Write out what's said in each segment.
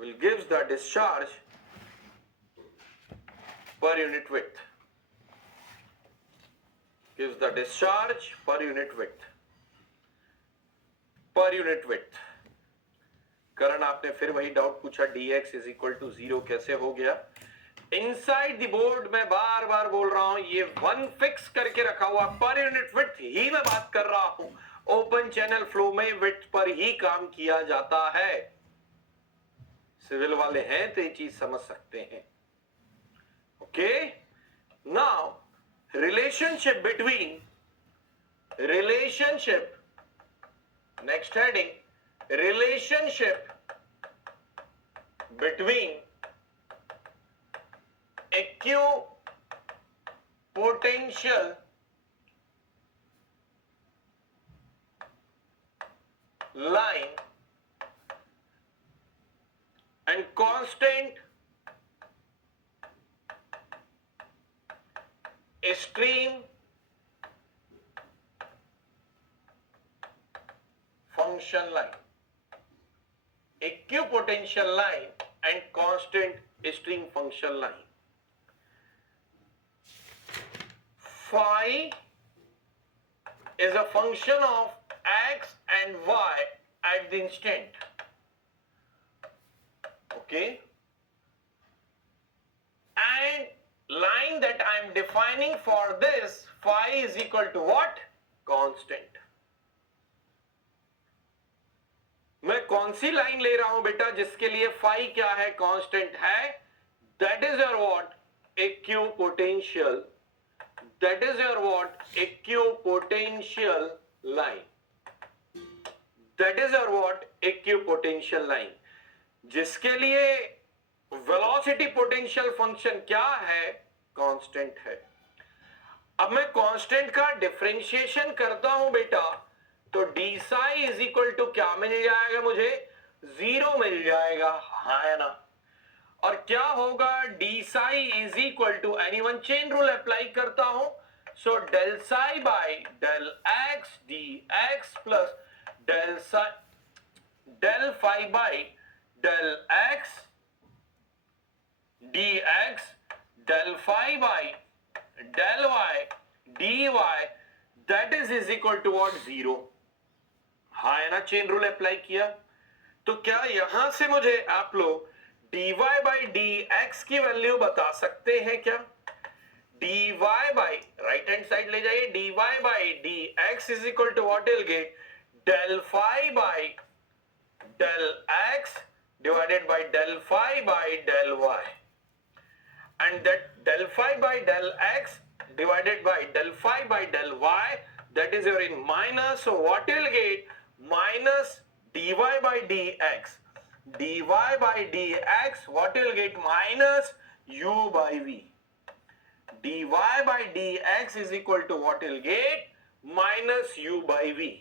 will gives the discharge per unit width. Gives the discharge per unit width. Per unit width. करण आपने फिर वही डाउट पूछा, dx is equal to 0 कैसे हो गया? इनसाइड द बोर्ड मैं बार बार बोल रहा हूं, ये वन फिक्स करके रखा हुआ पर यूनिट विड्थ ही मैं बात कर रहा हूं। ओपन चैनल फ्लो में विड्थ पर ही काम किया जाता है। सिविल वाले हैं तो ये चीज समझ सकते हैं। Okay, now relationship between next heading, relationship between equipotential line and constant stream function line, equipotential line and constant stream function line. Phi is a function of x and y at the instant. Okay, and line that I am defining for this phi is equal to what? Constant. मैं कौन सी लाइन ले रहा हूं बेटा जिसके लिए phi क्या है? कांस्टेंट है। That is your what? Equipotential. That is your what? Equipotential line. That is your what? Equipotential line. जिसके लिए वेलोसिटी पोटेंशियल फंक्शन क्या है? कांस्टेंट है। अब मैं कांस्टेंट का डिफरेंशिएशन करता हूं बेटा, तो d psi is equal to क्या मिल जाएगा मुझे? 0 मिल जाएगा, है ना? और क्या होगा? D psi is equal to anyone chain rule apply करता हूं, so del psi by del x d x plus del phi by del x dx del phi by del y dy, that is equal to what? 0। हाँ है ना? Chain rule apply किया तो क्या यहां से मुझे आप लोग dy by dx की वैल्यू बता सकते हैं क्या? dy by right hand side ले जाइए, dy by dx is equal to what you'll get? del phi by del x divided by del phi by del y. And that del phi by del x divided by del phi by del y, that is your in minus, so what you will get? Minus dy by dx. Dy by dx, what you will get? Minus u by v. Dy by dx is equal to what you will get? Minus u by v.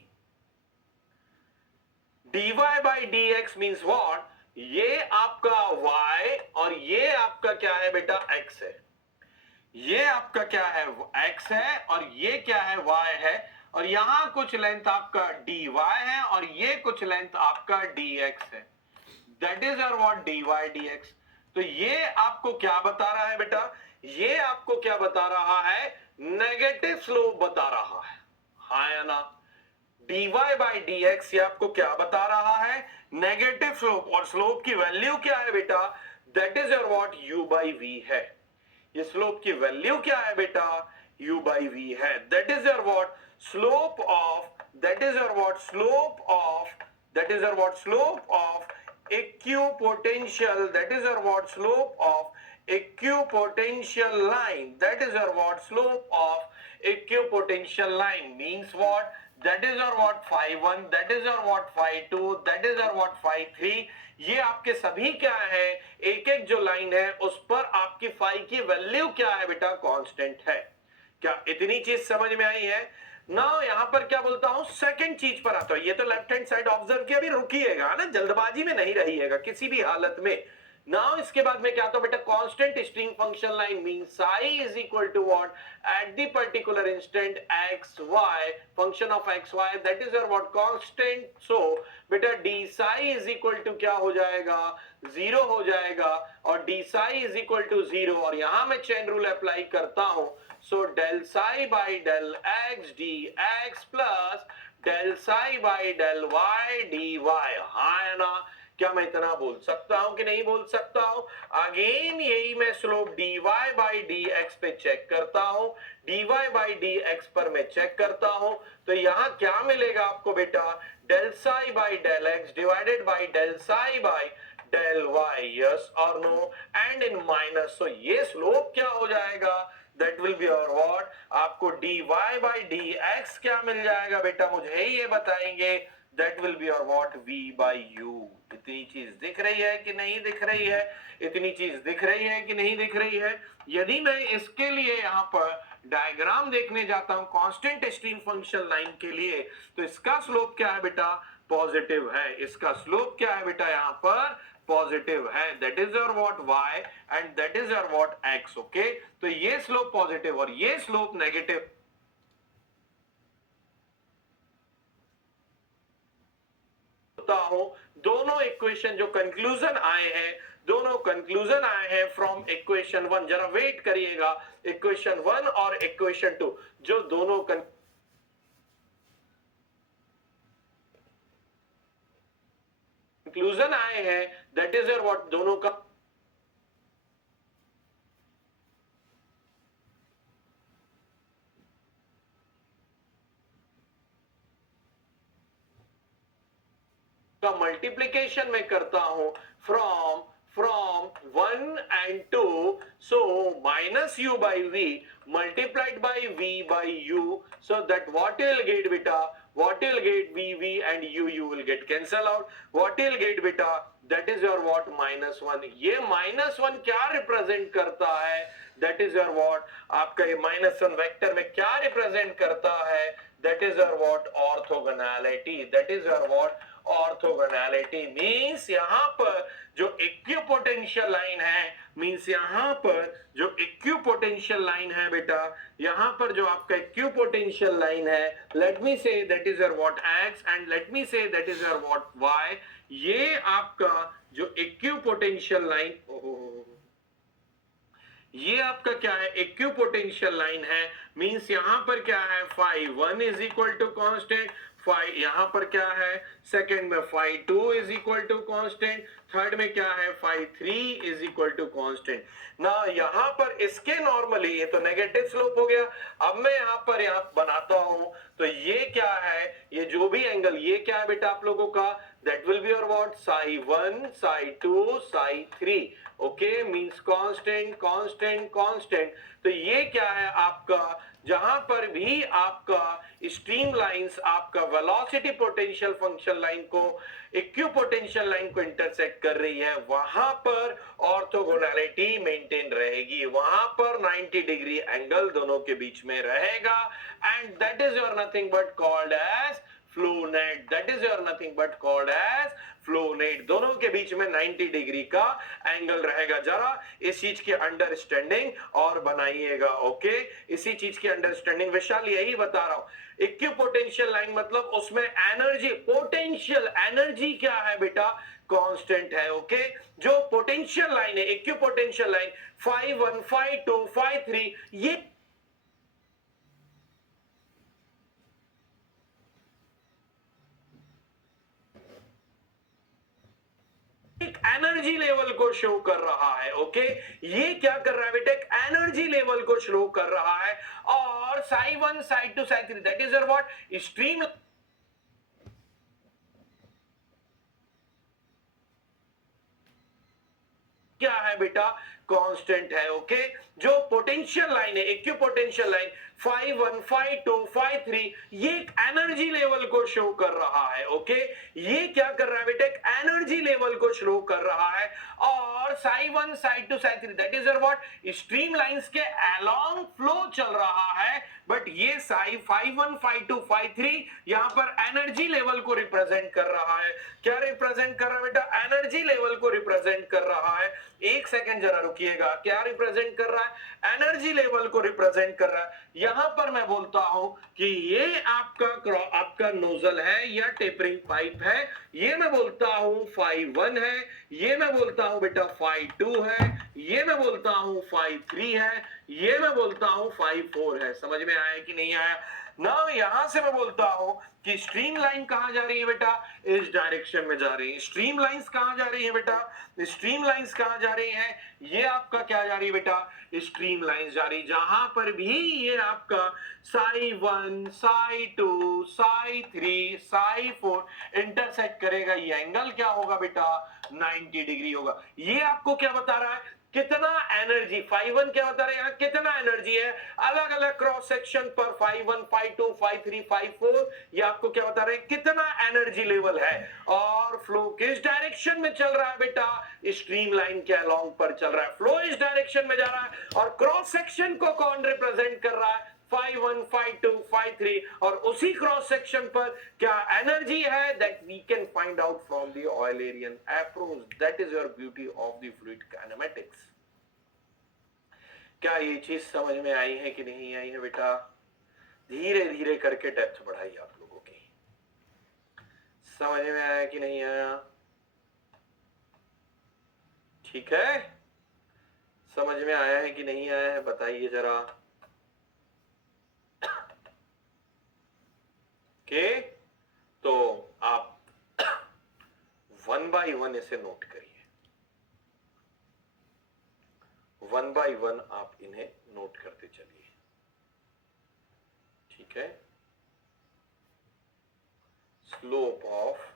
Dy by dx means what? ये आपका y और ये आपका क्या है बेटा? x है। ये आपका क्या है? x है और ये क्या है? y है। और यहां कुछ लेंथ आपका dy है और ये कुछ लेंथ आपका dx है। That is your what? dy dx। तो ये आपको क्या बता रहा है बेटा? ये आपको क्या बता रहा है? नेगेटिव स्लोप बता रहा है, हाँ या ना? dy by dx ये आपको क्या बता रहा है? Negative slope. और स्लोप की वैल्यू क्या है बेटा? That is your what? u by v है। ये स्लोप की वैल्यू क्या है बेटा? u by v है। That is your what? Slope of, that is your what? Slope of, that is your what? Slope of equipotential, that is your what? Slope of equipotential line, that is your what? Slope of equipotential line means what? That is your what? Phi 1, that is your what? Phi 2, that is your what? Phi 3। ये आपके सभी क्या है? एक एक जो लाइन है उस पर आपकी फाई की वैल्यू क्या है बेटा? कांस्टेंट है। क्या इतनी चीज समझ में आई है? नाउ यहां पर क्या बोलता हूं? सेकंड चीज पर आता हूं। ये तो लेफ्ट हैंड साइड ऑब्जर्व किया, अभी रुकिएगा ना, जल्दबाजी में नहीं रहिएगा किसी भी हालत में। नाउ इसके बाद में क्या आता बेटा, constant string function line mean psi is equal to what, at the particular instant x y, function of x y, that is your what constant. So बेटा d psi is equal to क्या हो जाएगा, zero हो जाएगा, और d psi is equal to zero, और यहां मैं चेन रूल अप्लाई करता हूं. So del psi by del x d x plus del psi by del Y d y. हाँ है ना, क्या मैं इतना बोल सकता हूं कि नहीं बोल सकता हूं? अगेन यही मैं slope dy by d x पे चेक करता हूं, dy बाई डी एक्स पर मैं चेक करता हूं. तो यहां क्या मिलेगा आपको बेटा, del psi by del x divided by del psi by del y, yes और नो, एंड इन माइनस. तो ये स्लोप क्या हो जाएगा, दैट विल बी और व्हाट, आपको dy बाई डी एक्स क्या मिल जाएगा बेटा, मुझे ये बताएंगे. दैट विल बी और व्हाट, v बाई u. इतनी चीज दिख रही है कि नहीं दिख रही है, इतनी चीज दिख रही है कि नहीं दिख रही है. यदि मैं इसके लिए यहां पर डायग्राम देखने जाता हूं कांस्टेंट स्ट्रीम फंक्शन लाइन के लिए, तो इसका स्लोप क्या है बेटा, पॉजिटिव है. इसका स्लोप क्या है बेटा, यहां पर पॉजिटिव है. That is your what y and that is your what x. Okay, तो ये स्लोप पॉजिटिव और ये स्लोप नेगेटिव हूं. दोनों इक्वेशन जो कंक्लूजन आए हैं, दोनों कंक्लूजन आए हैं फ्रॉम इक्वेशन 1. जरा वेट करिएगा, इक्वेशन 1 और इक्वेशन 2 जो दोनों कंक्लूजन आए हैं, दैट इज योर व्हाट, दोनों का मल्टीप्लीकेशन में करता हूं फ्रॉम 1 and 2. So minus u by v multiplied by v by u, so that what you will get beta, what you will get v and u will get cancel out. What you will get beta, that is your what, -1. ये -1 क्या रिप्रेजेंट करता है, that is your what, आपका ये -1 वेक्टर में क्या रिप्रेजेंट करता है, that is your what, orthogonality. that is your what, orthogonality means यहां पर जो इक्विपोटेंशियल लाइन है, मींस यहां पर जो इक्विपोटेंशियल लाइन है बेटा, यहां पर जो आपका इक्विपोटेंशियल लाइन है, let me say that is your what x and let me say that is your what y. ये आपका जो इक्विपोटेंशियल लाइन, ये आपका क्या है, इक्विपोटेंशियल लाइन है. मींस यहां पर क्या है, phi 1 is equal to constant, phi यहां पर क्या है, सेकंड में फाई 2 is equal to constant, third में क्या है, phi 3 is equal to constant. ना यहां पर इसके नॉर्मली ये तो नेगेटिव स्लोप हो गया. अब मैं यहां पर यहां बनाता हूं, तो ये क्या है, ये जो भी एंगल, ये क्या है बेटा आप लोगों का, that will be your what, Sai 1 साई 2 साई 3. Okay, means constant constant constant. तो ये क्या है आपका, जहां पर भी आपका स्ट्रीम लाइंस आपका वेलोसिटी पोटेंशियल फंक्शन लाइन को इक्विपोटेंशियल लाइन को इंटरसेक्ट कर रही है, वहां पर ऑर्थोगोनैलिटी मेंटेन रहेगी, वहां पर 90 डिग्री एंगल दोनों के बीच में रहेगा. And that is your nothing but called as flow net. That is your nothing but called as flow net. दोनों के बीच में 90 डिग्री का एंगल रहेगा. जरा इस चीज की अंडरस्टैंडिंग और बनाइएगा. ओके, इसी चीज की अंडरस्टैंडिंग विशाल यही बता रहा हूं. इक्विपोटेंशियल लाइन मतलब उसमें एनर्जी, पोटेंशियल एनर्जी क्या है बेटा, कांस्टेंट है. ओके, जो पोटेंशियल लाइन है, इक्विपोटेंशियल लाइन, phi 1 phi 2 phi 3, ये एक एनर्जी लेवल को शो कर रहा है. ओके, ये क्या कर रहा है बेटा, एक एनर्जी लेवल को शो कर रहा है. और साई 1 साई 2 साई 3, that is your what, stream क्या है बेटा, कांस्टेंट है. ओके, जो पोटेंशियल लाइन है, इक्विपोटेंशियल लाइन phi 1 phi 2 phi 3, ये एक एनर्जी लेवल को शो कर रहा है। ओके, ये क्या कर रहा है बेटा, एक एनर्जी लेवल को शो कर रहा है। और psi 1 psi 2 psi 3 that is your what, stream lines के अलोंग फ्लो चल रहा है। बट ये phi 1 phi 2 phi 3 यहां पर एनर्जी लेवल को रिप्रेजेंट कर रहा है। क्या रिप्रेजेंट कर रहा है बेटा, एनर्जी लेवल को रिप्रेजेंट कर रहा है। एक सेकंड जरा रुकिएगा, क्या रिप्रेजेंट कर रहा है, एनर्जी लेवल को रिप्रेजेंट कर रहा है। यहां पर मैं बोलता हूं कि ये आपका नोजल है या टेपरिंग पाइप है, ये मैं बोलता हूं phi 1 है, ये मैं बोलता हूं बेटा phi 2 है, ये मैं बोलता हूं phi 3 है, ये मैं बोलता हूं phi 4 है। समझ में आया कि नहीं आया ना। यहां से मैं बोलता हूं कि स्ट्रीम लाइन कहां जा रही है बेटा, इस डायरेक्शन में जा रही है। स्ट्रीम लाइंस कहां जा रही है बेटा, स्ट्रीम लाइंस कहां जा रही है, ये आपका क्या जा रही है बेटा, स्ट्रीम लाइंस जा रही है। जहां पर भी ये आपका psi 1 psi 2 psi 3 psi 4 इंटरसेक्ट करेगा, ये एंगल क्या होगा बेटा, 90 डिग्री होगा। ये आपको क्या बता रहा है, कितना एनर्जी, phi 1 क्या बता रहे हैं, यहां कितना एनर्जी है अलग अलग क्रॉस सेक्शन पर, phi 1 phi 2 phi 3 phi 4, ये आपको क्या बता रहे हैं, कितना एनर्जी लेवल है। और फ्लो किस डायरेक्शन में चल रहा है बेटा, स्ट्रीम लाइन के अलोंग पर चल रहा है, फ्लो इस डायरेक्शन में जा रहा है। और क्रॉस सेक्शन को कौन रिप्रेजेंट कर रहा है, phi 1 phi 2 phi 3, और उसी क्रॉस सेक्शन पर क्या एनर्जी है, that we can find out from the Eulerian approach. That is your beauty of the fluid kinematics. क्या ये चीज समझ में आई है कि नहीं आई है बेटा, धीरे धीरे करके डेप्थ बढ़ाई आप लोगों की, समझ में आया कि नहीं आया, ठीक है, समझ में आया है कि नहीं आया है, बताइए जरा। के तो आप 1 बाई 1 इसे नोट करिए, 1 बाई 1 आप इन्हें नोट करते चलिए, ठीक है। स्लोप ऑफ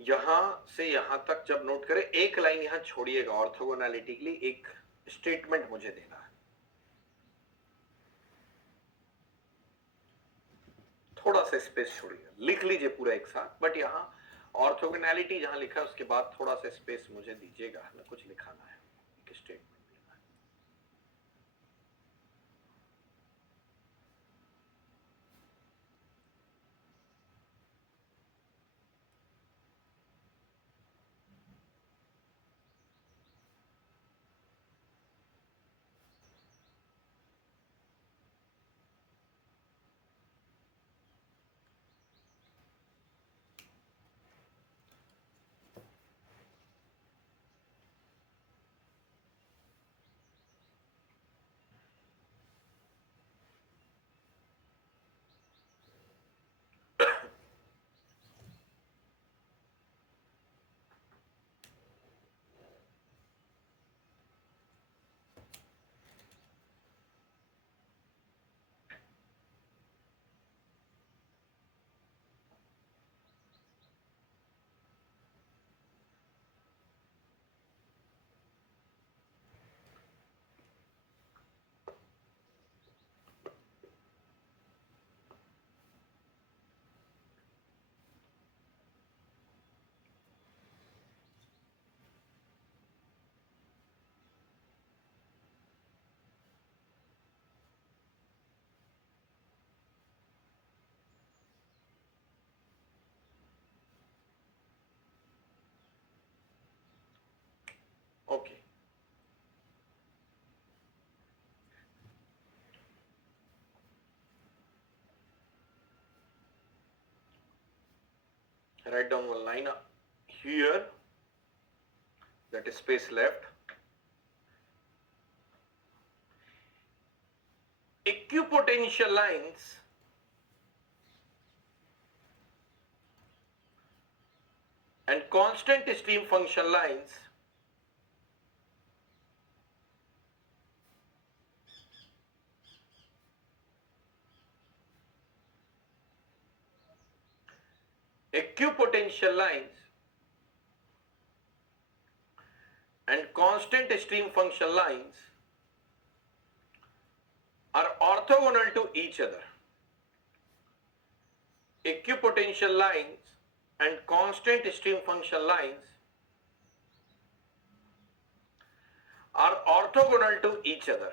यहां से यहां तक जब नोट करें, एक लाइन यहां छोड़िएगा, ऑर्थोगोनैलिटी के लिए एक स्टेटमेंट मुझे देना है, थोड़ा सा स्पेस छोड़िए, लिख लीजिए पूरा एक साथ, बट यहां ऑर्थोगोनैलिटी जहां लिखा है उसके बाद थोड़ा सा स्पेस मुझे दीजिएगा, हमें कुछ लिखाना है, एक statement. Okay. Write down one line here, that is space left. Equipotential lines and constant stream function lines equipotential lines and constant stream function lines are orthogonal to each other. Equipotential lines and constant stream function lines are orthogonal to each other.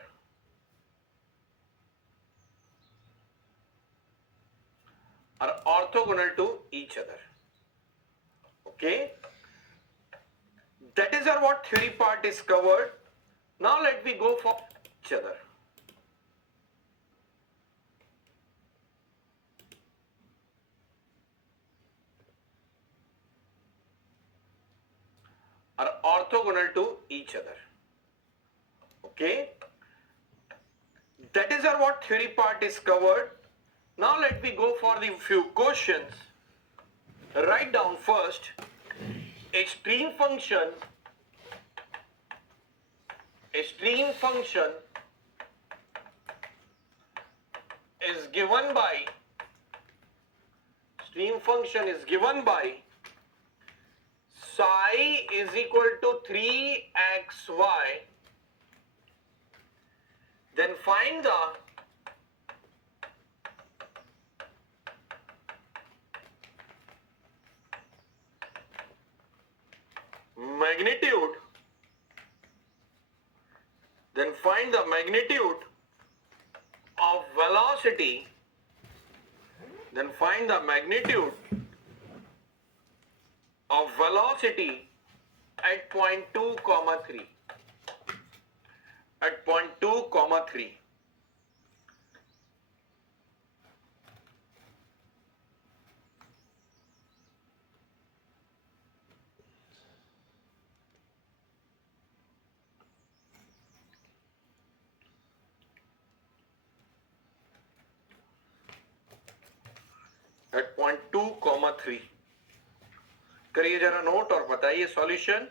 Are orthogonal to each other. Okay? That is our what theory part is covered. Now let me go for each other. Are orthogonal to each other. Okay? That is our what theory part is covered. Now let me go for the few questions. Write down first a stream function is given by psi is equal to 3xy. Then find the magnitude. Then find the magnitude of velocity. Then find the magnitude of velocity at point 2, 3. At point 2, 3. At point 2, 3. करिए जरा नोट और बताइए सॉल्यूशन.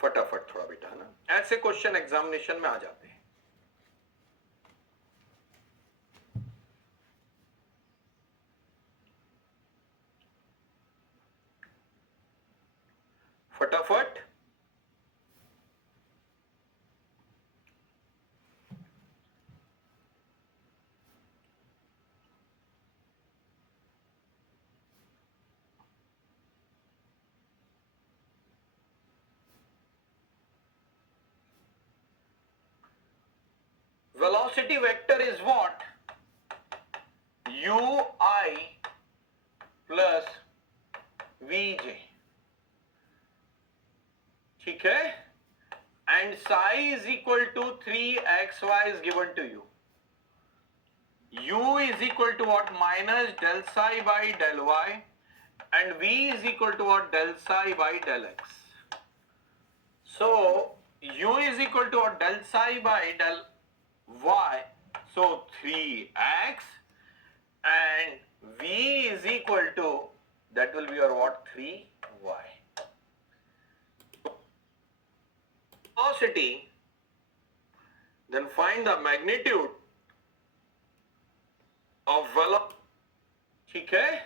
फटाफट थोड़ा बेटा, है ना, ऐसे क्वेश्चन एग्जामिनेशन में आ जाते हैं. फटाफट. Velocity vector is what? Ui plus Vj. ठीक है? And psi is equal to 3xy is given to you. U is equal to what? Minus del psi by del y. And V is equal to what? Del psi by del x. So, U is equal to what? Del psi by del y. So, 3x. And V is equal to, that will be your what? 3y. Velocity, then find the magnitude of velocity, ठीक है,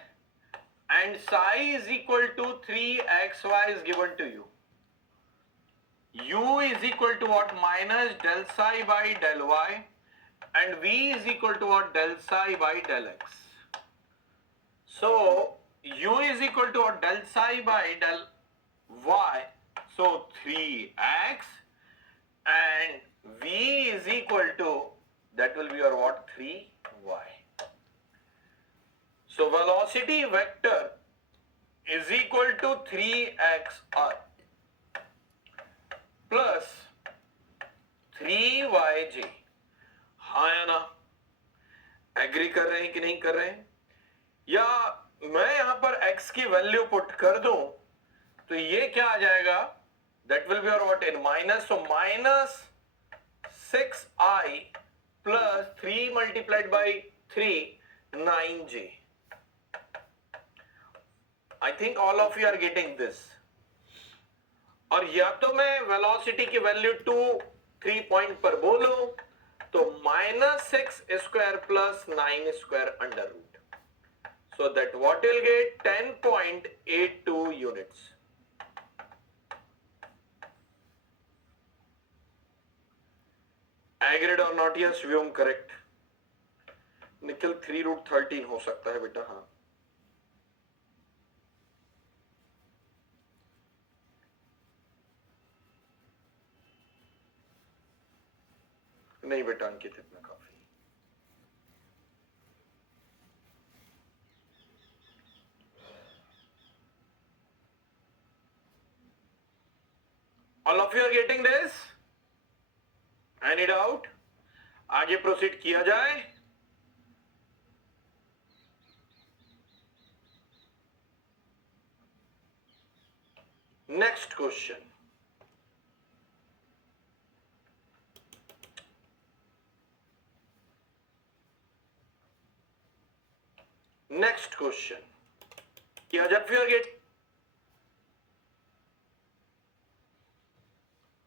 and psi is equal to 3xy is given to you. U is equal to what? Minus del psi by del y, and V is equal to what? Del psi by del x. So U is equal to what? Del psi by del y. So 3x, and V is equal to, that will be your what? 3y. y. So velocity vector is equal to 3xi plus 3yj. हाँ या ना? एग्री कर रहे हैं कि नहीं कर रहे हैं? या मैं यहां पर x की वैल्यू पुट कर दूं तो ये क्या आ जाएगा? दैट विल बी और what in minus, so minus 6i plus 3 multiplied by 3 9j. I think all of you are getting this. और या तो मैं वेलोसिटी की वैल्यू 2 3 पॉइंट पर बोलूं तो minus 6 square plus 9 square under root. So that what you'll get 10.82 units. Agreed or not? Yes, Vyom correct. Nikhil 3√13 हो सकता है बेटा. हाँ नहीं बेटा अंकित इतना काफी. All of you are getting this? Any doubt? आगे प्रोसीड किया जाए. Next question. नेक्स्ट क्वेश्चन किया जाए. If you are getting,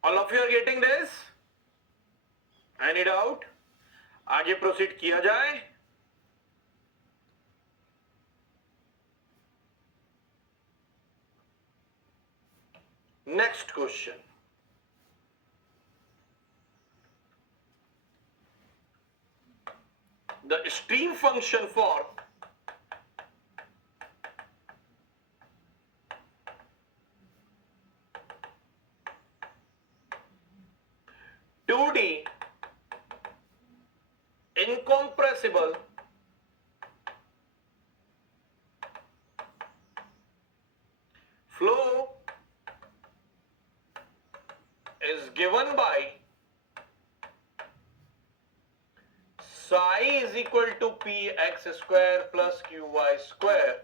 all of you are getting this? Any doubt? आगे प्रोसीड किया जाए. Next question. The stream function for incompressible flow is given by psi is equal to px square plus qy square,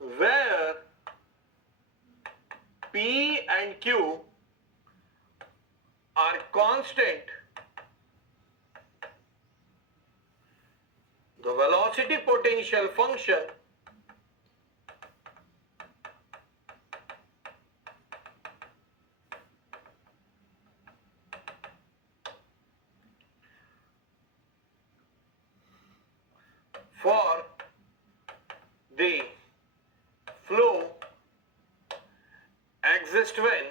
where p and q are constant. The velocity potential function for the flow exists when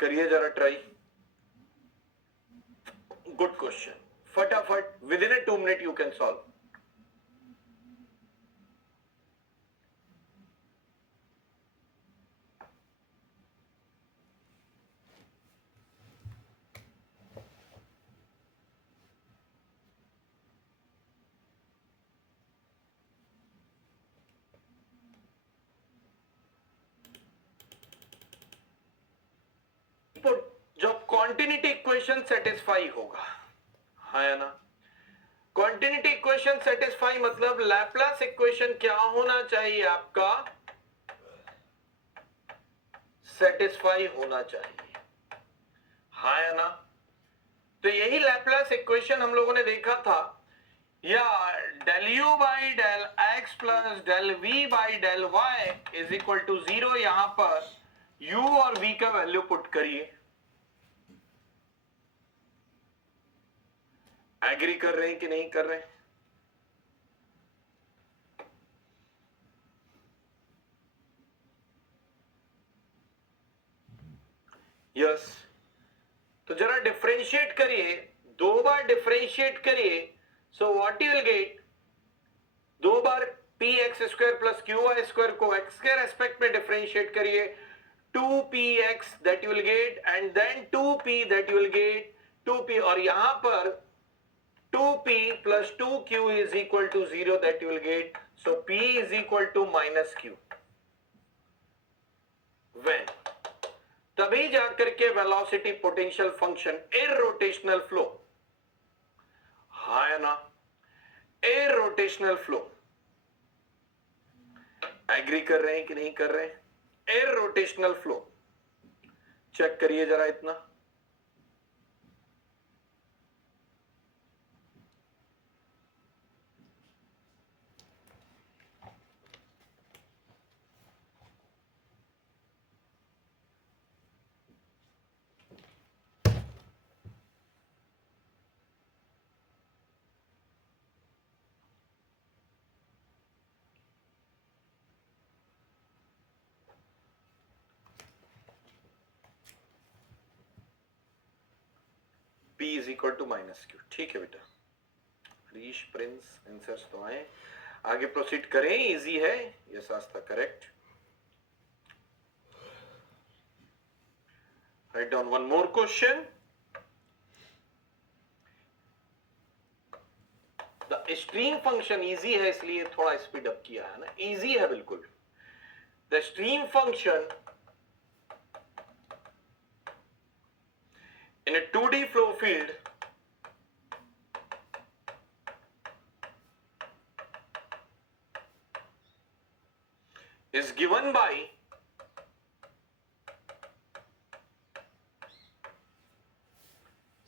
करिए जरा try. Good question. फटाफट within a 2 minute you can solve. जब continuity equation satisfy होगा. हाँ या ना? Continuity equation satisfy मतलब Laplace equation क्या होना चाहिए आपका? सेटिस्फाई होना चाहिए. हाँ या ना? तो यही लैपलास इक्वेशन हम लोगों ने देखा था. या del u by del x प्लस del v by del y is equal to 0. यहां पर u और v का वैल्यू पुट करिए. एग्री कर रहे हैं कि नहीं कर रहे हैं? यस. तो जरा डिफरेंशिएट करिए. 2 बार डिफरेंशिएट करिए. So what you will get? 2 बार p x square plus q y square को एक्स के रेस्पेक्ट में डिफरेंशिएट करिए, 2px that you will get and then 2p that you will get 2p, और यहां पर 2p plus 2q is equal to 0 that you will get. So p is equal to minus q. When? तभी जाकर के velocity potential function इररोटेशनल फ्लो, हाँ है ना, इररोटेशनल फ्लो, एग्री कर रहे हैं कि नहीं कर रहे हैं? इररोटेशनल फ्लो चेक करिए जरा इतना। P is equal to minus q, ठीक है बेटा। हरीश प्रिंस आंसर्स तो आए, आगे प्रोसीड करें, इजी है। यस आस्था correct. Write down one more question. The stream function easy है इसलिए थोड़ा स्पीड अप किया है ना, इजी है बिल्कुल। The stream function in a 2D flow field is given by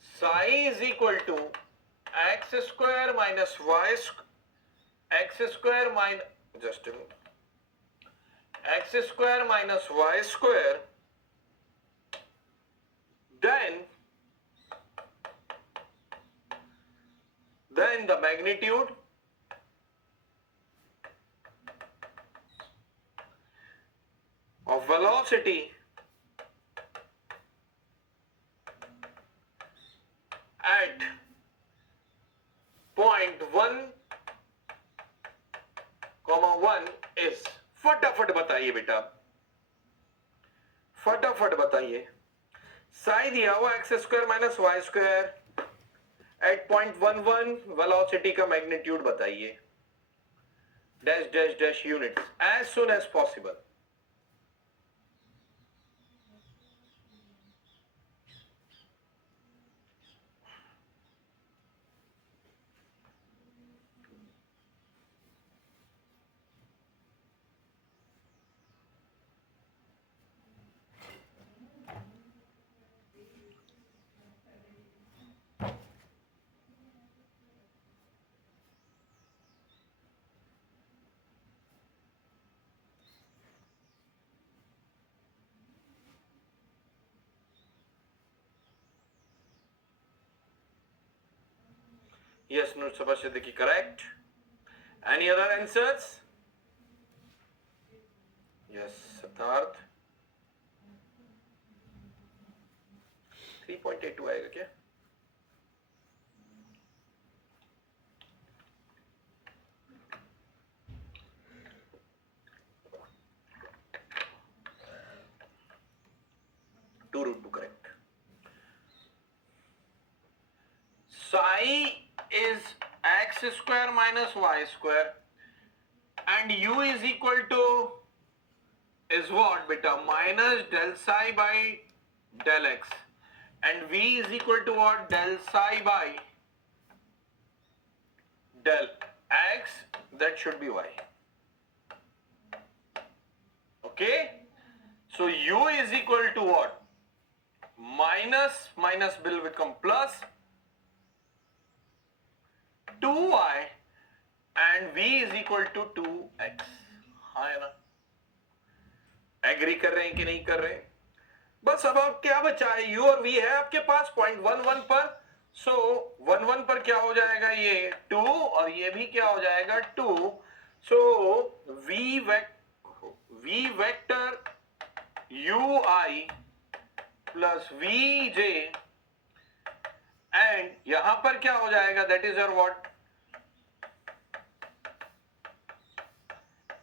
psi is equal to x square minus y x square minus just a minute, x square minus y square, then the magnitude of velocity at point 1, 1 is, फटाफट बताइए बेटा, फटाफट बताइए। Psi दिया हुआ x square minus y square at point 1 velocity का magnitude बताइए, dash dash dash units as soon as possible. Yes, Nursaba Siddiqui, correct. Any other answers? Yes, Siddharth. 3.82 आएगा क्या? Two root two correct. Psi is x square minus y square and u is equal to is what beta, minus del psi by del x, and v is equal to what, del psi by del x, that should be y. Okay, so u is equal to what, minus will become plus 2y and v is equal to 2x. हाँ है ना, एग्री कर रहे हैं कि नहीं कर रहे हैं? बस अब आप क्या बचा है, u और v है आपके पास पॉइंट 1 पर, सो 1 पर क्या हो जाएगा, ये 2 और ये भी क्या हो जाएगा 2, सो v vector ui plus vj and यहां पर क्या हो जाएगा, that is your what,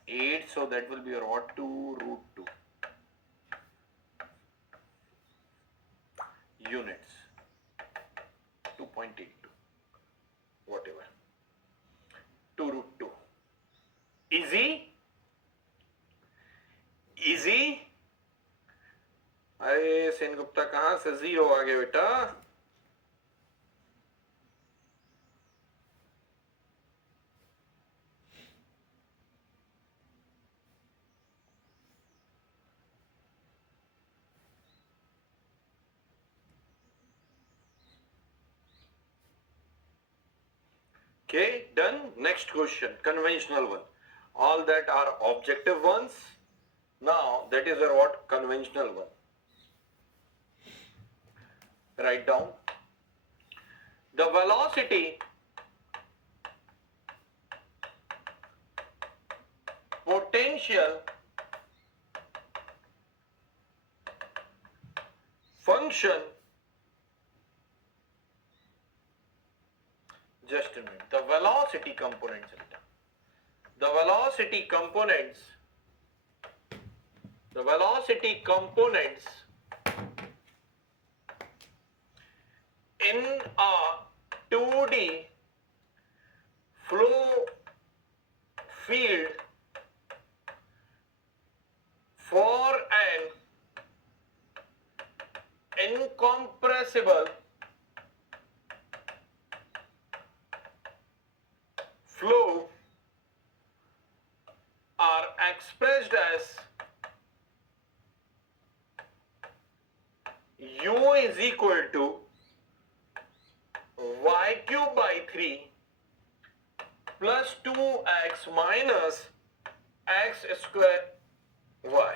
8, so that will be your what, 2 root 2 units, 2.82, whatever, 2 root 2. Easy? Easy? अरे सेन गुप्ता कहां से 0 आ गया बेटा? Okay, done. Next question, conventional one. All that are objective ones. Now that is our what, conventional one. Write down. The velocity potential function, just a minute, the velocity components, the velocity components in a 2D flow field for an incompressible flow are expressed as u is equal to y cube by 3 plus 2x minus x square y,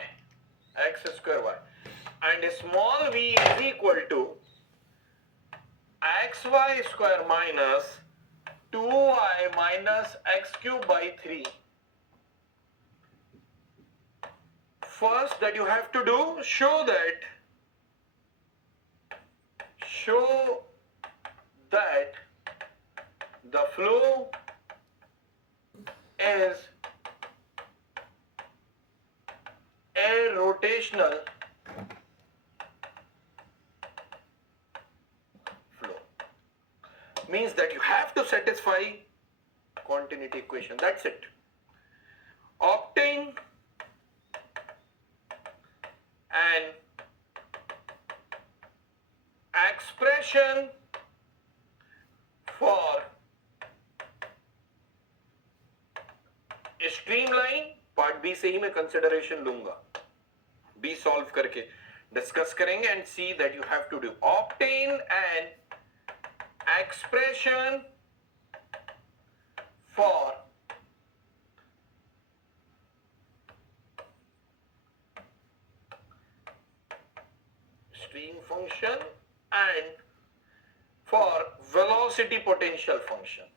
and small v is equal to xy square minus 2y minus x cube by 3. First that you have to do, show that the flow is a rotational flow. Means that you have to satisfy continuity equation. That's it. Obtain an expression for streamline. Part B से ही मैं consideration लूंगा, B solve करके discuss करेंगे and see that you have to do. Obtain an expression for stream function and for velocity potential function.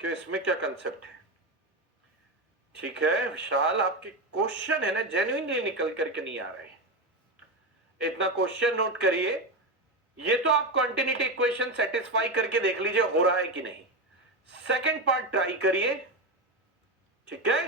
कि इसमें क्या कंसेप्ट है? ठीक है विशाल, आपके क्वेश्चन है ना जेन्युइनली निकल करके नहीं आ रहे. इतना क्वेश्चन नोट करिए. ये तो आप कंटिन्यूटी इक्वेशन सेटिस्फाई करके देख लीजिए हो रहा है कि नहीं. सेकंड पार्ट ट्राई करिए. ठीक है,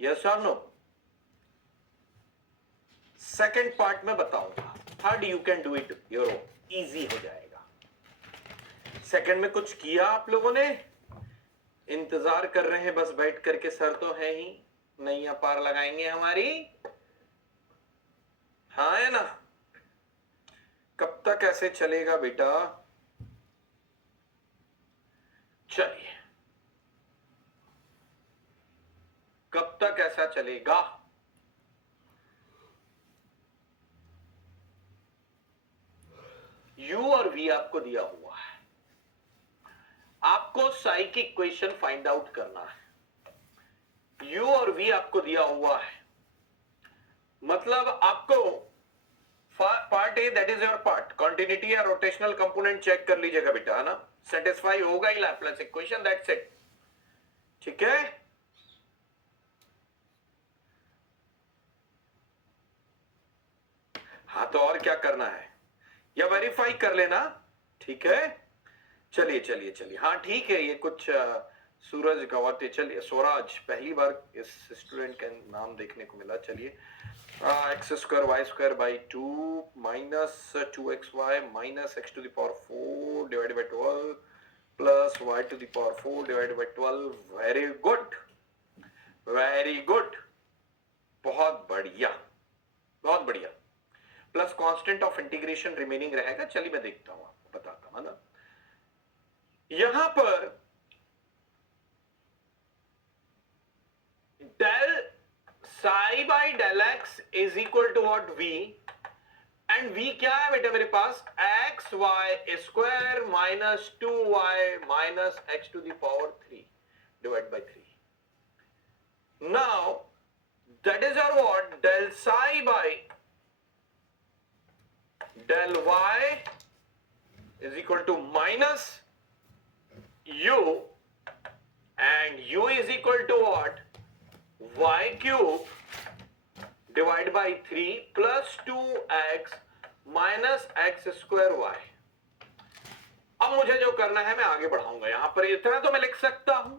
यस और नो? सेकेंड पार्ट में बताऊंगा, third you can do it your own, easy हो जाएगा। सेकंड में कुछ किया आप लोगों ने? इंतजार कर रहे हैं बस बैठ करके, सर तो है ही, नैया पार लगाएंगे हमारी, हाँ है ना? कब तक ऐसे चलेगा बेटा? चलिए, कब तक ऐसा चलेगा? u और v आपको दिया हुआ है, आपको साई की इक्वेशन फाइंड आउट करना है। u और v आपको दिया हुआ है, मतलब आपको part A, that is your part, continuity या रोटेशनल कंपोनेंट चेक कर लीजिएगा बेटा, है ना? सेटिस्फाई होगा ही लैपलेस इक्वेशन, दैट्स इट। ठीक है, हाँ तो और क्या करना है, या वेरीफाई कर लेना। ठीक है, चलिए चलिए चलिए, हाँ ठीक है, ये कुछ सूरज गवाते, चलिए स्वराज, पहली बार इस स्टूडेंट का नाम देखने को मिला। चलिए, x square y square by 2 minus 2xy minus x to the power 4 divided by 12 plus y to the power 4 divided by 12। Very good, very good, बहुत बढ़िया, बहुत बढ़िया। Plus constant of integration remaining रहेगा। चलिए मैं देखता हूं, आपको बताता हूं ना। यहां पर del psi by del x is equal to what? v, and v क्या है बेटा मेरे पास? X y square minus 2y minus x to the power 3 divide by 3। Now that is our what? Del psi by del y is equal to minus u, and u is equal to what? Y cube divided by 3 plus 2x minus x square y। अब मुझे जो करना है मैं आगे बढ़ाऊंगा, यहां पर इतना तो मैं लिख सकता हूं।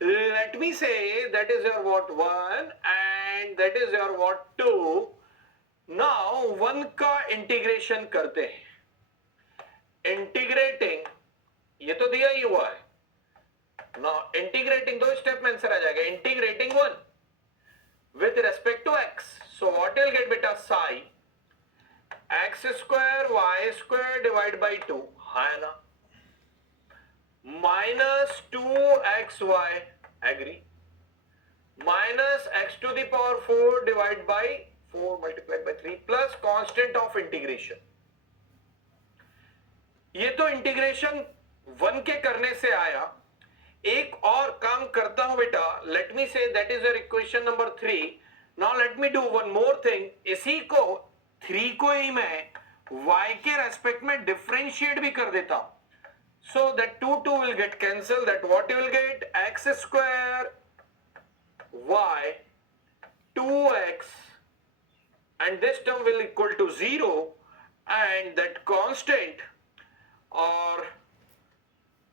Let me say that is your what 1 and that is your what 2। नाउ 1 का इंटीग्रेशन करते हैं। इंटीग्रेटिंग, ये तो दिया ही हुआ है। नाउ इंटीग्रेटिंग, दो स्टेप में आंसर आ जाएगा। Integrating 1 with respect to x, so what will get बेटा? Psi x square y square divide by 2, है ना, minus 2xy, agree, minus x to the power 4 divide by 4 multiplied by 3 plus constant of integration. ये तो इंटीग्रेशन 1 के करने से आया। एक और काम करता हूं बेटा, let me say that is your equation number 3। Now let me do one more thing, इसी को 3 को ही मैं y के रेस्पेक्ट में डिफरेंशिएट भी कर देता हूं, so that 2 will get cancel, that what you will gate? X square y 2x and this term will equal to 0 and that constant, और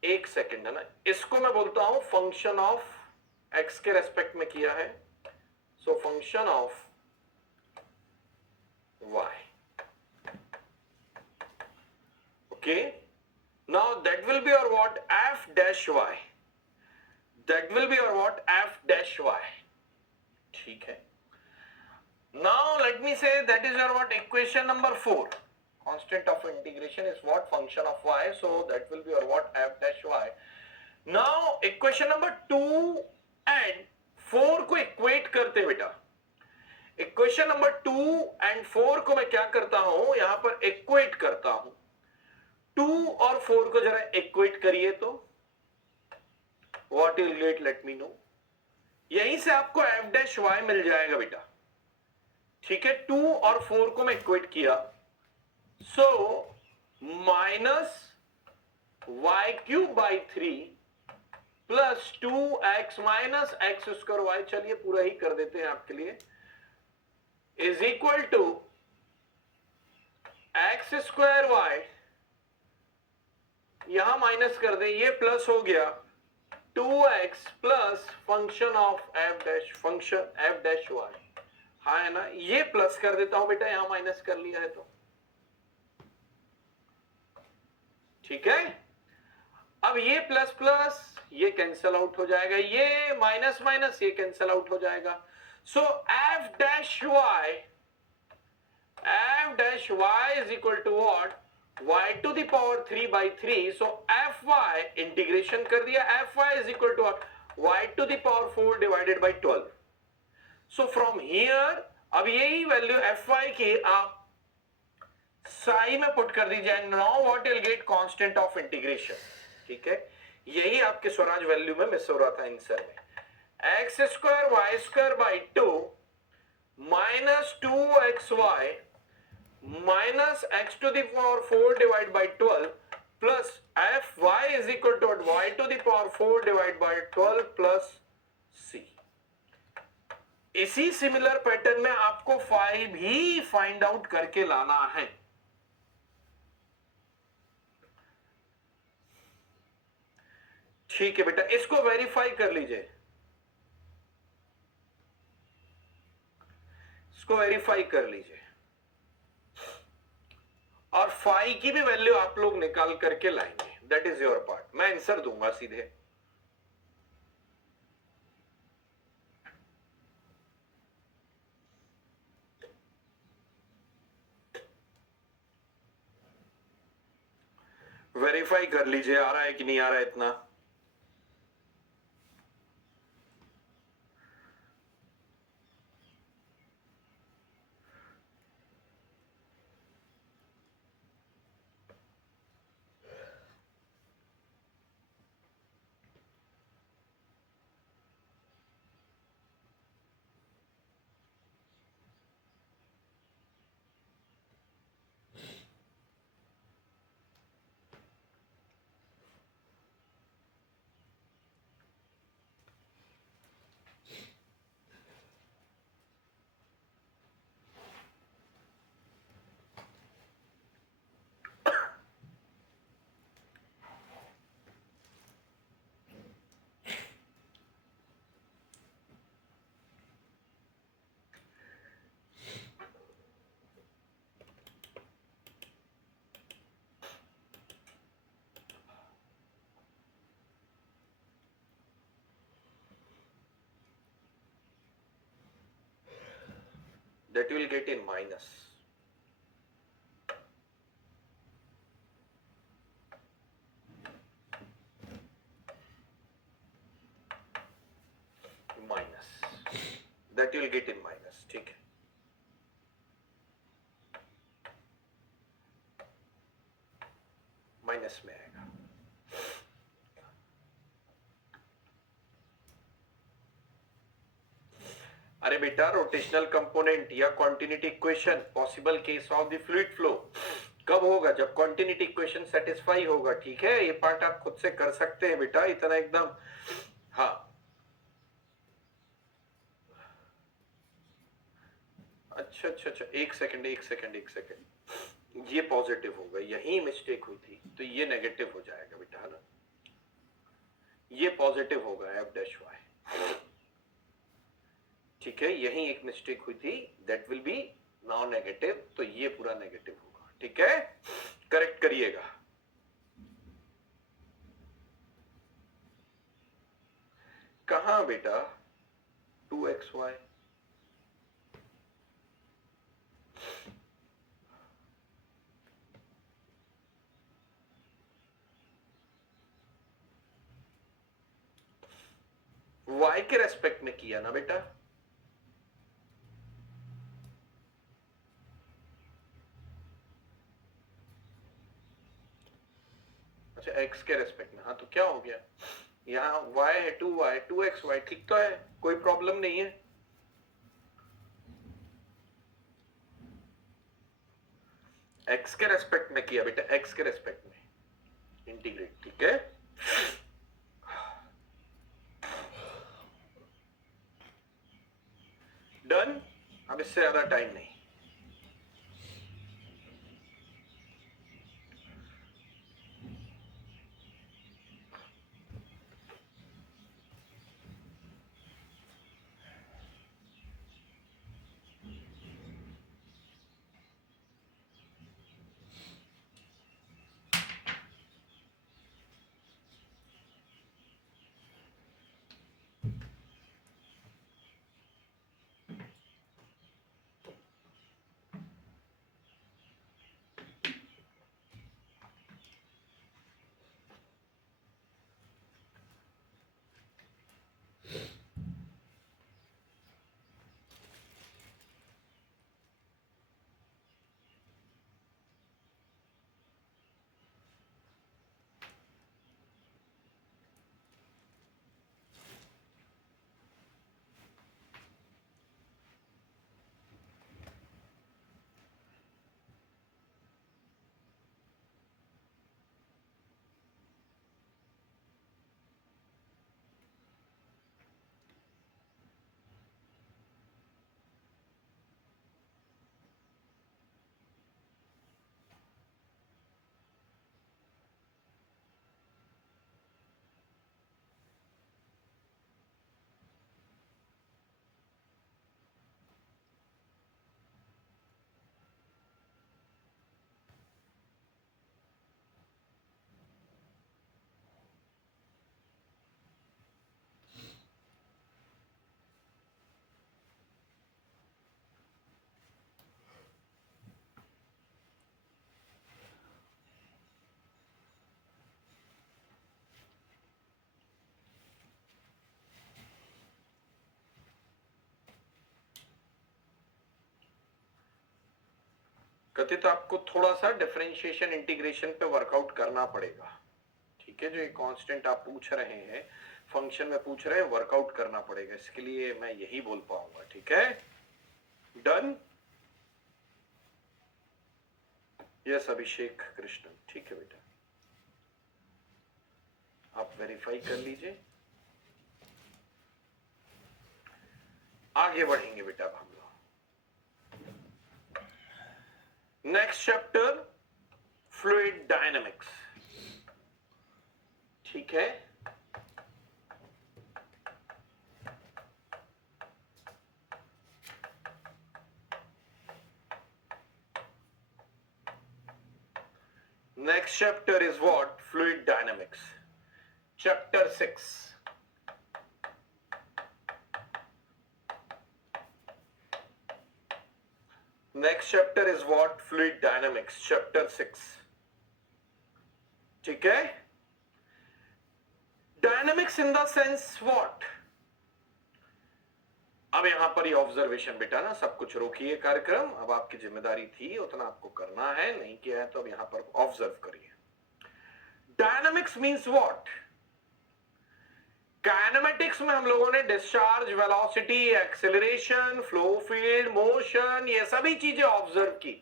एक सेकेंड है ना, इसको मैं बोलता हूं फंक्शन ऑफ x के रेस्पेक्ट में किया है, so function of y। Okay, now that will be your what? f dash y, that will be your what? f dash y। ठीक है, now let me say that is your what? Equation number 4, constant of integration is what? Function of y, so that will be your what? F dash y। now equation number 2 and 4 को इक्वेट करते बेटा। Equation number 2 एंड 4 को मैं क्या करता हूं, यहां पर इक्वेट करता हूं। 2 और 4 को जरा इक्वेट करिए तो what will gate? Let me know. यहीं से आपको f dash y मिल जाएगा बेटा। ठीक है, 2 और 4 को मैं इक्वेट किया, so minus y cube by 3 plus 2x minus x square y, चलिए पूरा ही कर देते हैं आपके लिए, is equal to x square y, यहां माइनस कर दें, ये प्लस हो गया 2x plus function of f dash function f dash y, हाँ है ना, ये प्लस कर देता हूं बेटा, यहां माइनस कर लिया है तो ठीक है। अब ये प्लस प्लस ये कैंसल आउट हो जाएगा, ये माइनस माइनस ये कैंसल आउट हो जाएगा। So F dash y is equal to what, y to the power 3/3। So F y integration कर दिया, F y is equal to y to the power 4 divided by 12। So from here अब यही value F Y की आप साई में पुट कर दीजिए, now what will gate constant of integration, ठीक है। यही आपके स्वराज वैल्यू में मिस हो रहा था आंसर में, x square y square by 2 minus 2xy minus x to the power 4 divide by 12 plus f y is equal to y to the power 4 divide by 12 plus c। इसी सिमिलर पैटर्न में आपको फाई भी find out करके लाना है। ठीक है बेटा, इसको वेरीफाई कर लीजिए, इसको वेरीफाई कर लीजिए, और फाई की भी वैल्यू आप लोग निकाल करके लाएंगे, दैट इज योर पार्ट। मैं आंसर दूंगा सीधे। वेरीफाई कर लीजिए आ रहा है कि नहीं आ रहा है इतना। That will get in minus. Minus. That will get in minus. ठीक है, माइनस में आएगा। अरे बेटा, रोटेशनल कंपोनेंट या continuity equation possible case of the fluid flow कब होगा, जब कॉन्टिन्यूटी इक्वेशन सेटिस्फाई होगा, ठीक है। ये पार्ट आप खुद से कर सकते हैं बेटा, इतना एकदम, हाँ। अच्छा अच्छा अच्छा, एक सेकंड एक सेकंड एक सेकंड, ये पॉजिटिव होगा, यही मिस्टेक हुई थी, तो ये नेगेटिव हो जाएगा बेटा, है ना। ये पॉजिटिव होगा एफ डैश वाई, ठीक है। यही एक मिस्टेक हुई थी, that will B now negative, तो ये पूरा नेगेटिव होगा, ठीक है। करेक्ट करिएगा। कहां बेटा 2xy, y के रेस्पेक्ट में किया ना बेटा, अच्छा x के रेस्पेक्ट में, हाँ तो क्या हो गया, यहाँ y है 2y 2xy, ठीक तो है, कोई प्रॉब्लम नहीं है। x के रेस्पेक्ट में किया बेटा, x के रेस्पेक्ट में इंटीग्रेट, ठीक है। डन, अब इससे ज्यादा टाइम नहीं। कथित आपको थोड़ा सा डिफरेंशिएशन इंटीग्रेशन पे वर्कआउट करना पड़ेगा, ठीक है। जो ये कांस्टेंट आप पूछ रहे हैं, फंक्शन में पूछ रहे हैं, वर्कआउट करना पड़ेगा, इसके लिए मैं यही बोल पाऊंगा, ठीक है। डन। यस अभिषेक कृष्णन, ठीक है बेटा, आप वेरीफाई कर लीजिए। आगे बढ़ेंगे बेटा अब हम लोग। नेक्स्ट चैप्टर फ्लूइड डायनामिक्स, ठीक है। Next chapter is what? Fluid dynamics. Chapter 6. Next chapter is what? Fluid dynamics. Chapter 6. ठीक है? Dynamics in the sense what? अब यहां पर ये ऑब्जर्वेशन बेटा ना, सब कुछ रोकिए कार्यक्रम, अब आपकी जिम्मेदारी थी उतना आपको करना है, नहीं किया है तो अब यहां पर ऑब्जर्व करिए। Dynamics means what? काइनेमेटिक्स में हम लोगों ने discharge, velocity, acceleration, flow field, motion, ये सभी चीजें ऑब्जर्व की।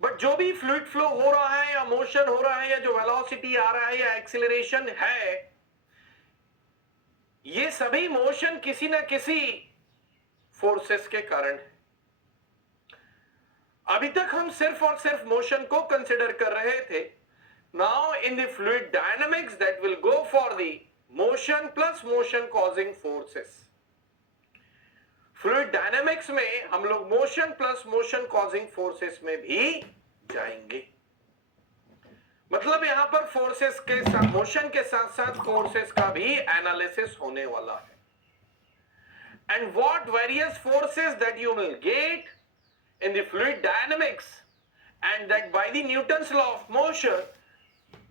बट जो भी फ्लूइड फ्लो हो रहा है या मोशन हो रहा है या जो वेलोसिटी आ रहा है या एक्सेलरेशन है, ये सभी मोशन किसी ना किसी फोर्सेस के कारण है। अभी तक हम सिर्फ और सिर्फ मोशन को कंसिडर कर रहे थे। Now in the fluid dynamics that will go for the motion plus motion causing forces. Fluid dynamics में हम लोग motion plus motion causing forces में भी जाएंगे। मतलब यहां पर फोर्सेस के साथ, मोशन के साथ साथ फोर्सेस का भी एनालिसिस होने वाला है। And what various forces that you will get in the fluid dynamics, and that by the Newton's law of motion,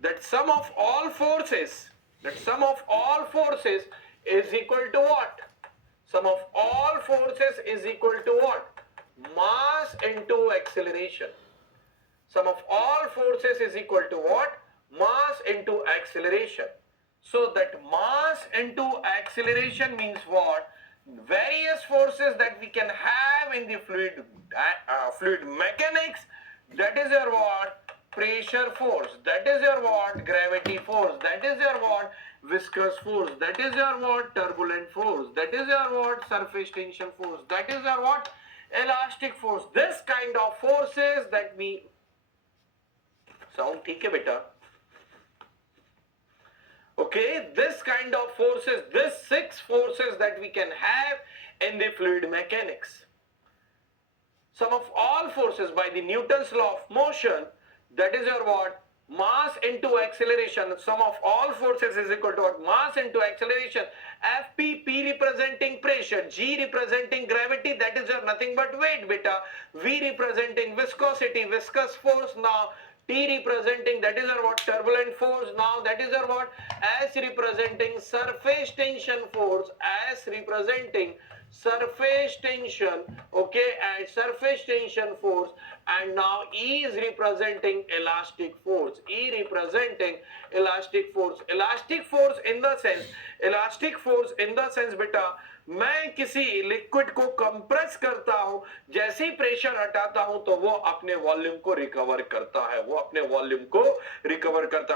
that sum of all forces is equal to what? Sum of all forces is equal to what? Mass into acceleration. Sum of all forces is equal to what? Mass into acceleration. So that mass into acceleration means what? Various forces that we can have in the fluid mechanics. That is your what? Pressure force. That is your what? Gravity force. That is your what? Viscous force. That is your what? Turbulent force. That is your what? Surface tension force. That is your what? Elastic force. This kind of forces that we sound ठीक है बेटा? Okay, this kind of forces, this 6 forces that we can have in the fluid mechanics. Sum of all forces by the Newton's law of motion, that is your what? Mass into acceleration. Sum of all forces is equal to what? Mass into acceleration. Fp, P representing pressure, G representing gravity, that is your nothing but weight beta. V representing viscosity, viscous force. Now T representing, that is our what? Turbulent force. Now that is our what? S representing surface tension force. S representing surface tension, okay, and surface tension force. And now E is representing elastic force. E representing elastic force. Elastic force in the sense beta, मैं किसी लिक्विड को कंप्रेस करता हूं, जैसे ही प्रेशर हटाता हूं तो वो अपने वॉल्यूम को रिकवर करता है,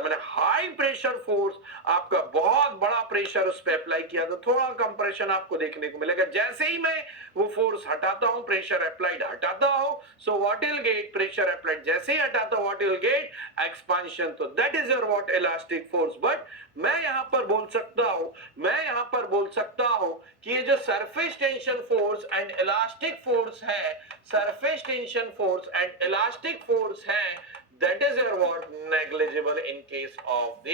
मैंने हाई प्रेशर फोर्स, आपका बहुत बड़ा प्रेशर उस पर अप्लाई किया तो थोड़ा कंप्रेशन आपको देखने को मिलेगा। जैसे ही मैं वो फोर्स हटाता हूं, प्रेशर अप्लाइड हटाता हूं, so what will get? Pressure applied जैसे ही हटाता हूं, व्हाट विल गेट? एक्सपांशन। तो that is your what? Elastic force. But मैं यहां पर बोल सकता हूं कि ये जो surface tension force and elastic force है, surface tension force and elastic force है, that is your what? Negligible in case of the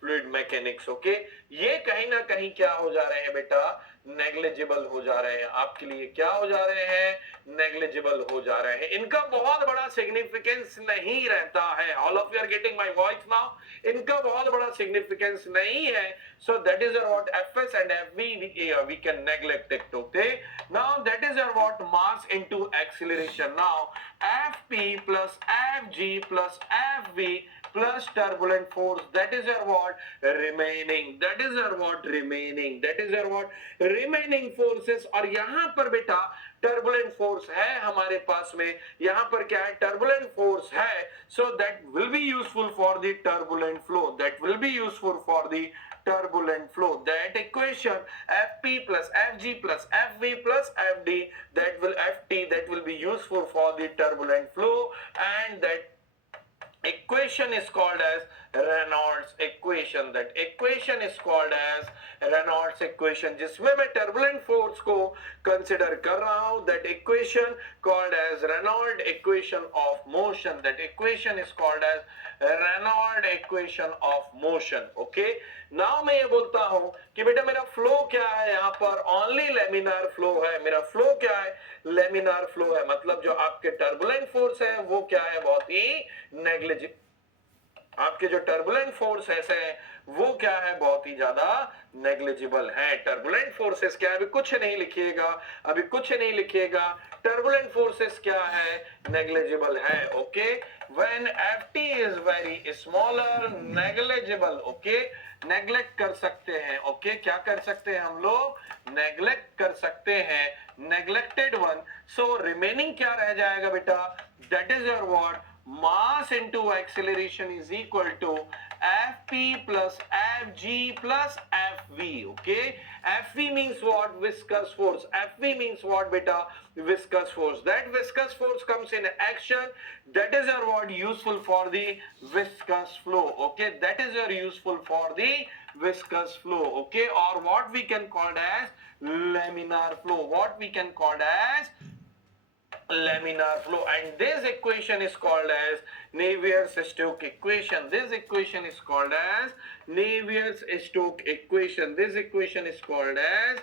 fluid mechanics. Okay, ये कहीं ना कहीं क्या हो जा रहे हैं बेटा, नेग्लिजिबल हो जा रहे हैं, आपके लिए क्या हो जा रहे हैं, नेग्लिजिबल हो जा रहे हैं। इनका बहुत बड़ा सिग्निफिकेंस नहीं रहता है। All of you are getting my voice now? इनका बहुत बड़ा सिग्निफिकेंस नहीं है। So that is what FS and FV we can neglect it. Okay, now that is what mass into acceleration. Now FP plus FG plus FV plus turbulent force, that is your what, remaining, that is your what, remaining, that is your what, remaining forces। और यहां पर बेटा turbulent force है हमारे पास में, यहां पर क्या है, turbulent force है। so that will be useful for the turbulent flow, that will be useful for the turbulent flow। that equation fp plus fg plus fv plus fd, that will ft, that will be useful for the turbulent flow, and that equation is called as Reynolds equation। that equation is called as Reynolds equation, जिसमें मैं turbulent force को consider कर रहा हूं। that equation called as Reynolds equation of motion, that equation is called as Reynolds equation of motion। okay, now मैं ये बोलता हूं कि बेटा मेरा flow क्या है, यहाँ पर only laminar flow है। मेरा flow क्या है, laminar flow है, मतलब जो आपके turbulent force है वो क्या है, बहुत ही नेग्लिजिबल। आपके जो टर्बुलेंट फोर्सेस है वो क्या है, बहुत ही ज्यादा नेग्लिजिबल है। टर्बुलेंट फोर्सेस क्या है, अभी कुछ नहीं लिखिएगा, अभी कुछ नहीं लिखिएगा। टर्बुलेंट फोर्सेस क्या है, नेग्लिजिबल है। Okay, when ft is very smaller, negligible. Okay, neglect कर सकते हैं। ओके, क्या कर सकते हैं हम लोग, नेग्लेक्ट कर सकते हैं, नेग्लेक्टेड वन। सो रिमेनिंग क्या रह जाएगा बेटा, that is your what, mass into acceleration is equal to fp plus fg plus fv। okay, fv means what, viscous force। fv means what beta, viscous force। that viscous force comes in action, that is your what, useful for the viscous flow। okay, that is your useful for the viscous flow। okay, or what we can call as laminar flow, what we can call as laminar flow, and this equation is called as Navier-Stokes equation। this equation is called as Navier-Stokes equation। this equation is called as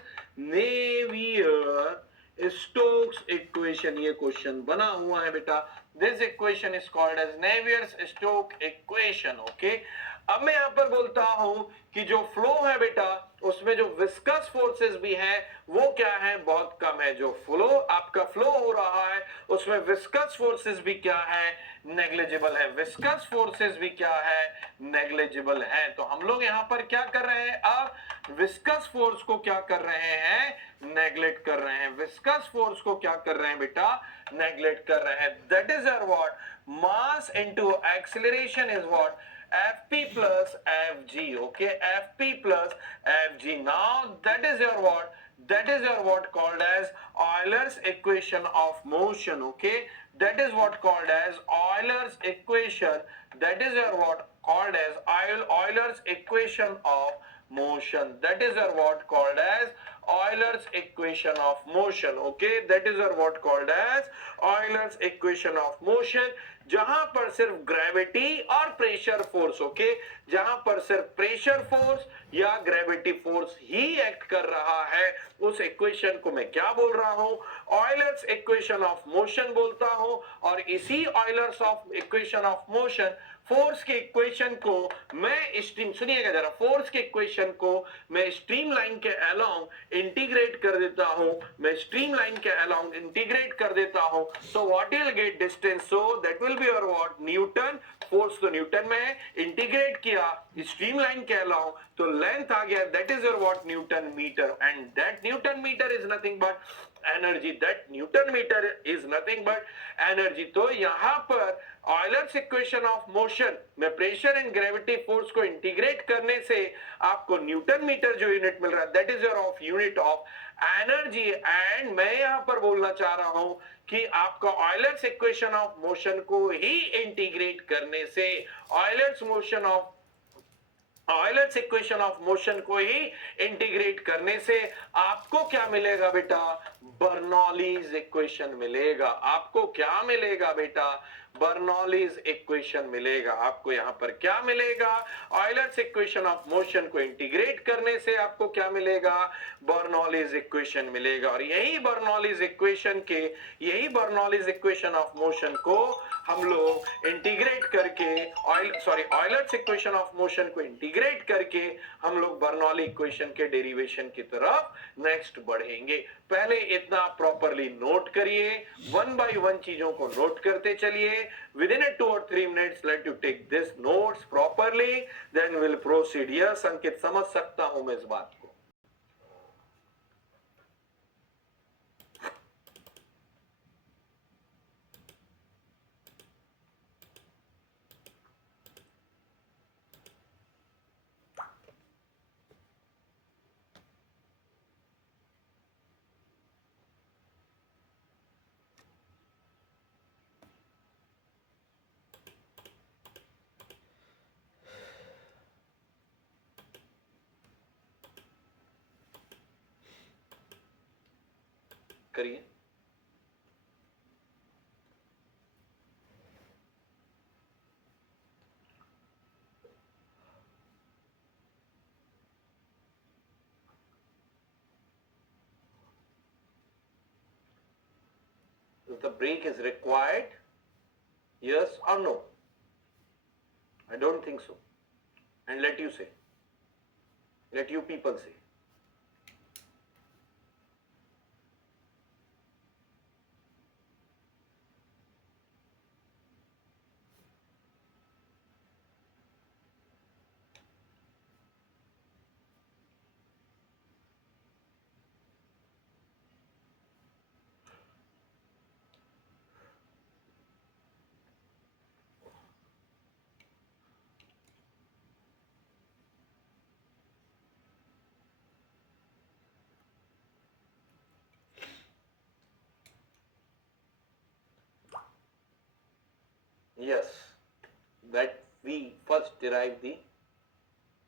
Navier-Stokes equation। ये क्वेश्चन बना हुआ है बेटा, this equation is called as Navier-Stokes equation। okay, अब मैं यहां पर बोलता हूं कि जो फ्लो है बेटा उसमें जो विस्कस फोर्सेस भी हैं वो क्या है, बहुत कम है। जो फ्लो आपका फ्लो हो रहा है उसमें विस्कस फोर्सेस भी क्या है, नेग्लिजिबल है। विस्कस फोर्सेस भी क्या है, नेग्लिजिबल है। तो हम लोग यहां पर क्या कर रहे हैं, अब विस्कस फोर्स को क्या कर रहे हैं, नेग्लेक्ट कर रहे हैं। विस्कस फोर्स को क्या कर रहे हैं बेटा, नेग्लेक्ट कर रहे हैं। That is our what, mass into acceleration is what, fp plus fg। okay, fp plus fg। now that is your what, that is your what called as Euler's equation of motion। okay, that is what called as Euler's equation, that is your what called as Euler's equation of motion, that is your what called as Euler's equation of motion। okay, that is your what called as Euler's equation of motion, जहां पर सिर्फ ग्रेविटी और pressure force, okay, जहां पर सिर्फ pressure force या gravity force ही एक्ट कर रहा है, उस इक्वेशन को मैं क्या बोल रहा हूं, ऑयलर्स इक्वेशन ऑफ मोशन बोलता हूं। और इसी Euler's of equation of motion, force के इक्वेशन को मैं स्ट्रीम, सुनिएगा जरा, फोर्स के इक्वेशन को मैं स्ट्रीम लाइन के अलोंग इंटीग्रेट कर देता हूं, मैं स्ट्रीम लाइन के अलोंग इंटीग्रेट कर देता हूं। So what will get distance, so that will be your what, newton. Force तो न्यूटन में है, इंटीग्रेट किया स्ट्रीम लाइन के अलोंग तो लेंथ आ गया, that is your what, newton metre. And that newton metre is nothing but energy, that newton metre is nothing but energy. तो यहां पर ऑयलर्स इक्वेशन ऑफ मोशन में प्रेशर एंड ग्रेविटी फोर्स को इंटीग्रेट करने से आपको न्यूटन मीटर जो यूनिट मिल रहा है, that is your of unit of energy. And मैं यहां पर बोलना चाह रहा हूं कि आपका ऑयलर्स इक्वेशन ऑफ मोशन को ही इंटीग्रेट करने से, ऑयलर्स इक्वेशन ऑफ मोशन को ही इंटीग्रेट करने से आपको क्या मिलेगा बेटा, बर्नौलीज इक्वेशन मिलेगा। आपको क्या मिलेगा बेटा, बर्नौलीज इक्वेशन मिलेगा। आपको यहां पर क्या मिलेगा? ऑयलर्स इक्वेशन ऑफ मोशन को इंटीग्रेट करने से आपको क्या मिलेगा? बर्नौलीज इक्वेशन मिलेगा। और यही बर्नौलीज इक्वेशन ऑफ मोशन को हम लोग इंटीग्रेट करके ऑयलर्स इक्वेशन ऑफ मोशन को इंटीग्रेट करके हम लोग बर्नौली इक्वेशन के डेरिवेशन की तरफ नेक्स्ट बढ़ेंगे। पहले इतना प्रॉपरली नोट करिए, वन बाय वन चीजों को नोट करते चलिए। विद इन 2 or 3 minutes let you take this notes properly, then we'll proceed। Yes Ankit, समझ सकता हूं मैं इस बात को। करिए। The break is required, yes or no? I don't think so. And let you say, let you people say। Yes, that we first derive the